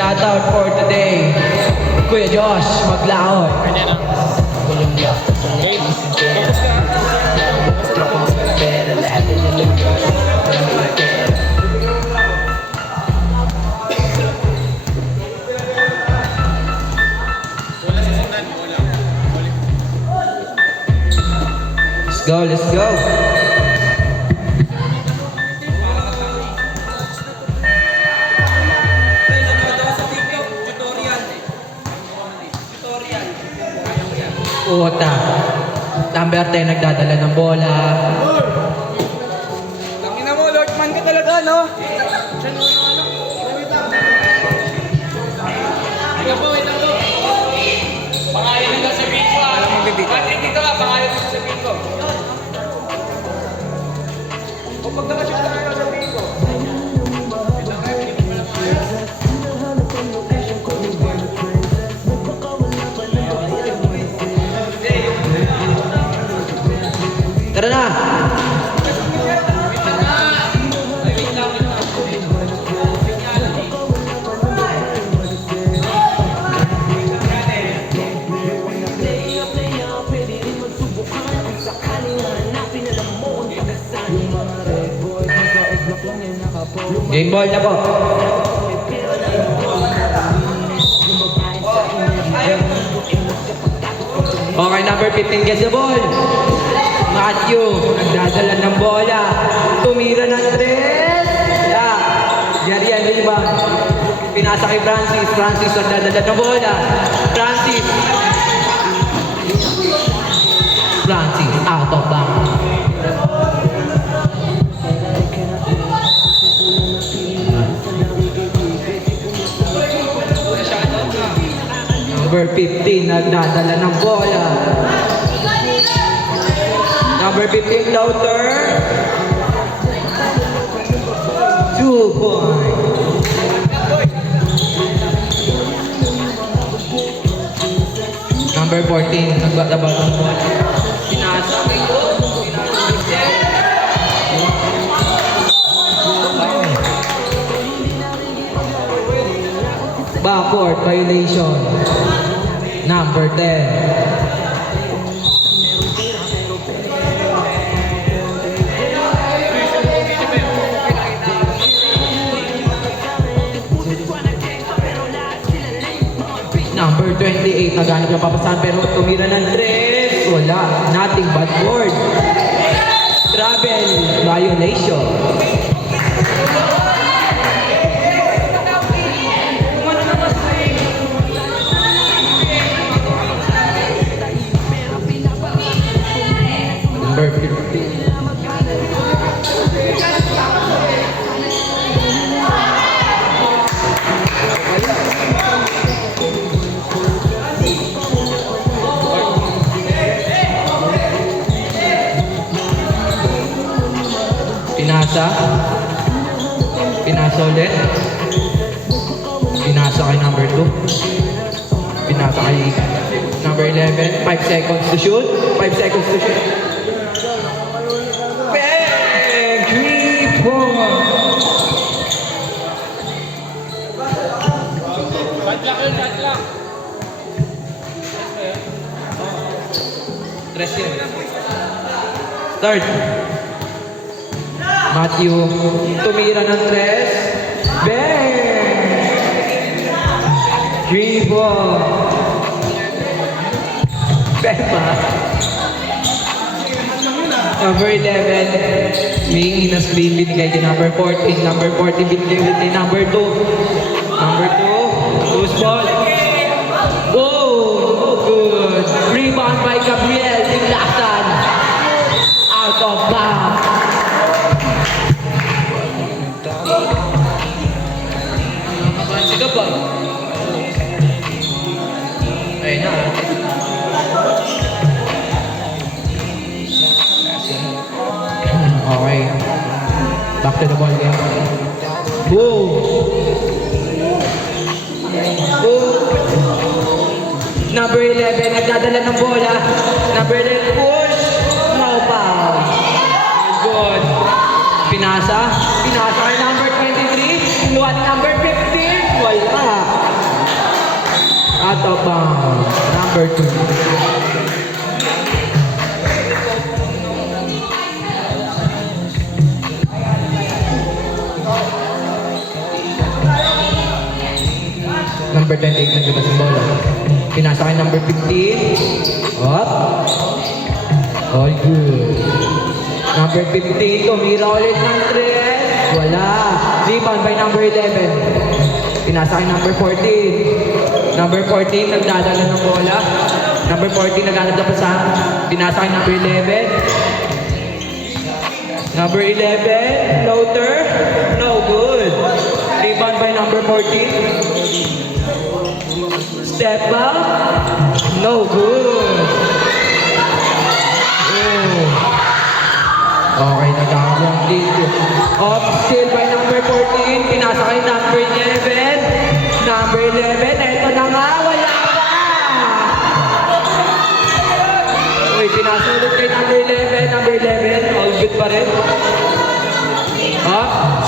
Shoutout for today, Kuya Josh Maglaon. Let's go. Puta. Number 10 nagdadala ng bola. Tangina mo, Lord man ka talaga, no? Wait lang po. Pangalan nila sa bingo, ah. Patrick, dito ka, pangalan nila sa bingo. O pag nakashoot ka na sa bingo. Tara na. Game ball na po. Okay, number 15 gets the ball. Matthew, nagdadala ng bola. Tumira ng 3. Jerry, ano yun ba? Pinasa kay Francis. Francis, nagdadala ng bola. Francis. Francis, out of bounds. Number 15, nagdadala ng bola. Number 15, Lauter. 2 points. Number 14, nagdadala ng bola. Pinasa. Backcourt violation. Number 10. Number 28, naghanap ng papasahan pero tumira ng 3. Wala, nothing but board. Travel violation. Number 15. Pinasa ulit. Pinasa kay number 2. Pinasa kay number 11. 5 seconds to shoot. 5 seconds to shoot. Bang! 3 points! Tres yun. Start. Matthew, tumira ng 3. Bang! 3 points. Bang ba? Number 11, may inas binigay kay number 14. Number 14 binigay kay number 2. Number 2, loose ball. Oh, good. Rebound by Gabriel Tinglasan. Out of bounds. Sige ba? Ayun na. Okay. Back to the ball game. Boom! Boom! Number 11, nagdadala ng bola. Number 11, push. No foul. Good. Pinasa. Pinasa kay number 23. Kinuha ni number 15. Wala. number 2. Number 28 naglabas ng bola. Pinasa kay number 15. Up. All good. Number 15, tumira ulit ng 3. Wala. Rebound by number 11. Pinasa kay number 14. Number 14, nagdadala ng bola. Number 14, naghanap na pa. Pinasa kay number 11. Number 11, floater. No good. Rebound by number 14. Step back. No good. Okay, nagkakaroon dito. Off steal by number 14. Pinasa kay number 11. Number 11, eto na nga. Wala pa. Uy, pinasa ulit kay number 11. Number 11, all good pa rin.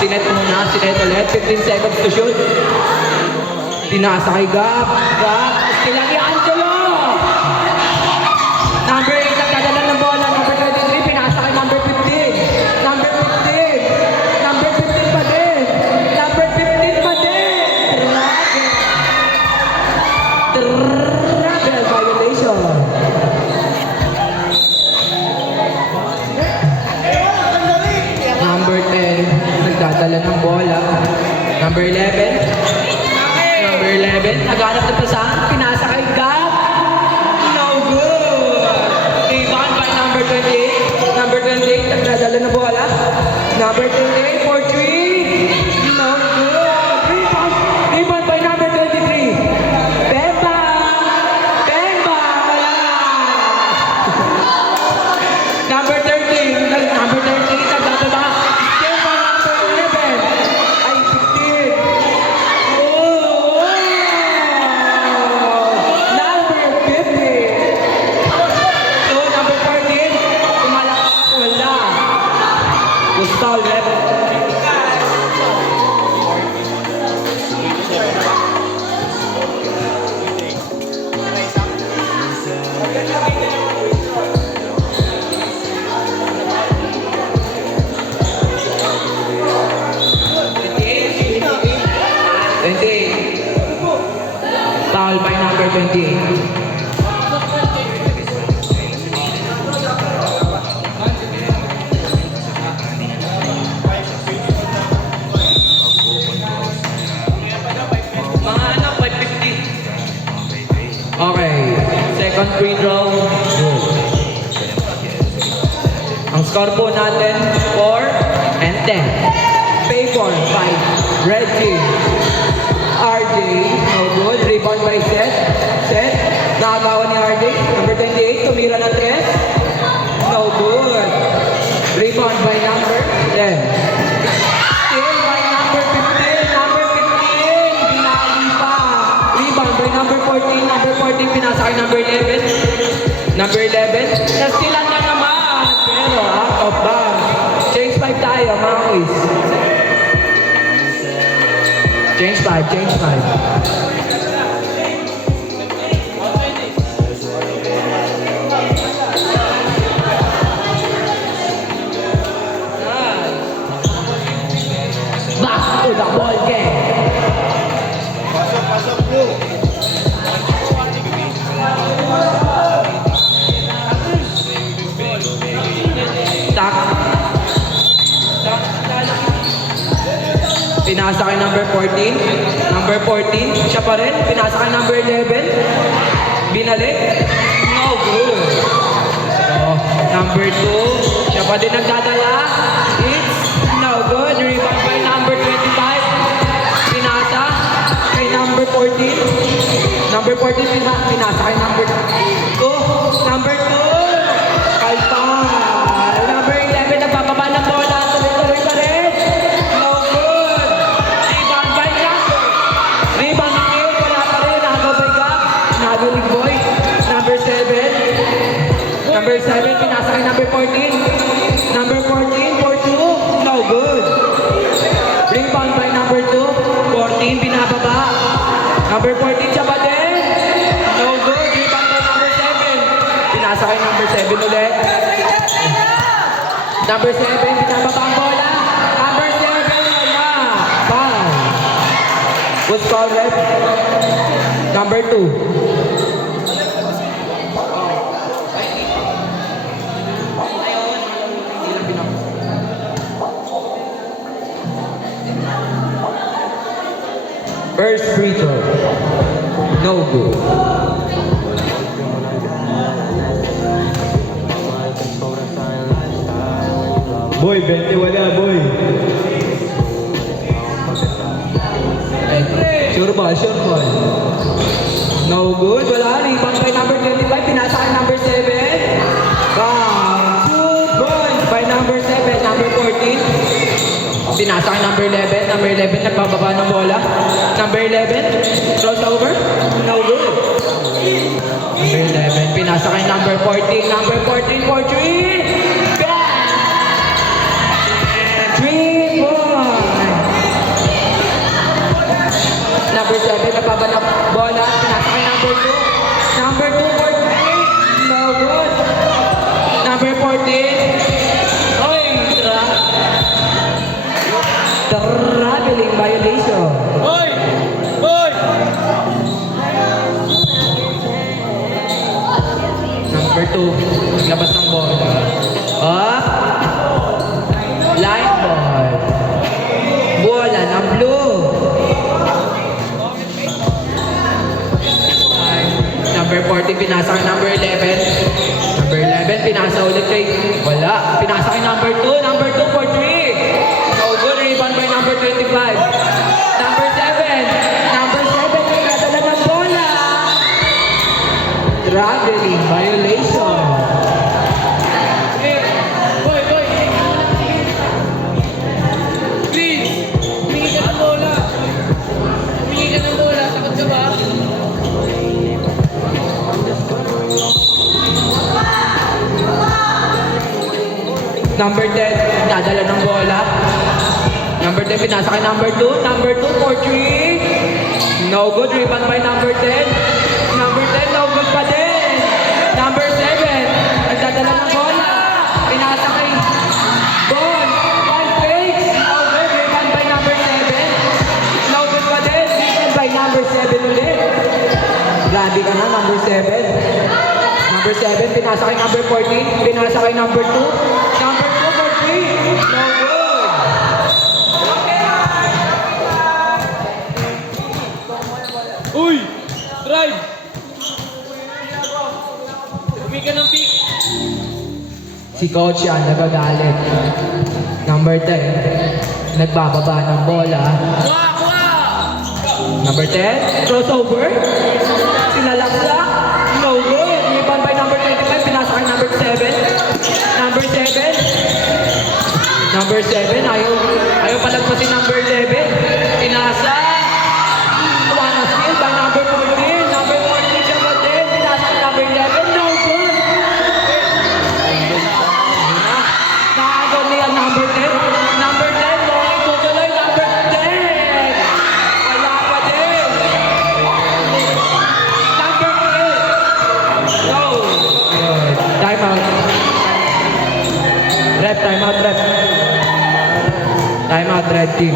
Sinet muna. Sinet ulit. 15 seconds to shoot. Pinasa kay Gap. Gap. Steal ni Angelo. Number 8, nagdadala ng bola. Number 23, pinasa kay number 15. Number 15. Number 15 pa din. Number 15 pa din. Travel violation. Number 10, nagdadala ng bola. Number 11. Number 11, naghanap na pa sa pinasa kay Gap. No good. Rebound by number 28. Number 28, nagdadala na bola. Number 28 for 3. No good. Rebound by number 23. Bemba. Bemba. Wala. Number 13. Number 13, nagdadala. Still by number 11. Ay, 15. Oh. Number 15. So, number 14, kumalakas, wala. Gustaw left. Foul by number 28. Mga anak, 550. Okay, second free throw. Good. Ang score po natin, 4 and 10. Payfor, 5. Red team. RJ, no good. Rebound by Seth. Seth, nakagawa ni RJ. Number 28, tumira ng 3. No good. Rebound by number 10. Steal by number 15. Number 15, binali pa. Rebound by number 14. Number 14, pinasa kay number 11. Number 11, nastilan na naman. Pero out of bounds. Change 5 tayo, mga quiz. Change 5, change 5. Back to the ball game. Pasok, bro. Tak. Pinasa kay number 14. Number 14, siya pa rin. Pinasa kay number 11. Binalik. No good. So, number 2, siya pa din nagdadala. It's no good. Rebound by number 25. Pinasa kay number 14. Number 14, pinasa kay number 2. Number 2, Kalpang. Number 11, nagbababa ng bola. Tuloy-tuloy pa rin. No good. Rebound by number. Rebound ni Neil, wala pa rin. Nagaw by Gap. Nagaw ni Boy. Number 7. Number 7, pinasa kay number 14. Number 14 for 2. No good. Rebound by number 2. 14, pinababa. Number 14, siya pa din. No good. Rebound by ulit. Number 7, pinababa ang bola. Number 7, na. Foul. Who's foul, ref? Number 2. First free throw. No good. Boy, 20 wala, boy. Sure ball, sure ball. No good. Wala. Rebound by number 25. Pinasa kay number 7. Bang. 2 points by number 7. Number 14. Pinasa kay number 11. Number 11 nagbababa ng bola. Number 11. Crossover. No good. Number 11. Pinasa kay number 14. Number 14 for 3. Bang! 3 points. Number 7, nababa ng bola. Pinasa kay number 2. Number 2 for 3. No good. Number 14. Oy, traveling violation. Boy! Boy! Number 2, naglabas ng bola. Up. Line ball. Bola ng blue. Number 40, pinasa kay number 11. Number 11, pinasa ulit kay... Wala. Pinasa kay number 2. Number 2 for 3. No good. Rebound by number 25. Number 7. Number 7, pinadala ng bola. Traveling violation. Boy! Boy! Please! Humingi ka ng bola! Humingi ka ng bola! Takot ka ba? Number 10, nadala ng bola. Number 10, pinasa kay number 2. Number 2 for 3. No good. Rebound by number 10. Number 10, no good pa din. Number 7, nagdadala ng bola. Pinasa kay Bon. One face. No good. Rebound by number 7. No good pa din. Rebound by number 7 ulit. Grabe ka na, number 7. Number 7, pinasa kay number 14. Pinasa kay number 2. Number 2 for 3. No good. Uy! Drive! Humingi ka ng pick! Si coach yan, nagagalit. Number 10, nagbababa ng bola. Kuha! Kuha! Number 10, crossover. Silalaksak. No good. Rebound by number 25. Pinasa kay number 7. Number 7. Number 7. Ayaw palagpasin number 11. Pinasa. Tuwana steal by number 14. Number 14 siya ba din? Pinasa kay number 11. No good. Nakagod niya number 10. Number 10. Longing tutuloy. Number 10. Wala pa din. Number 8. No. Time out. Rep, time out, rep. Time out, red team.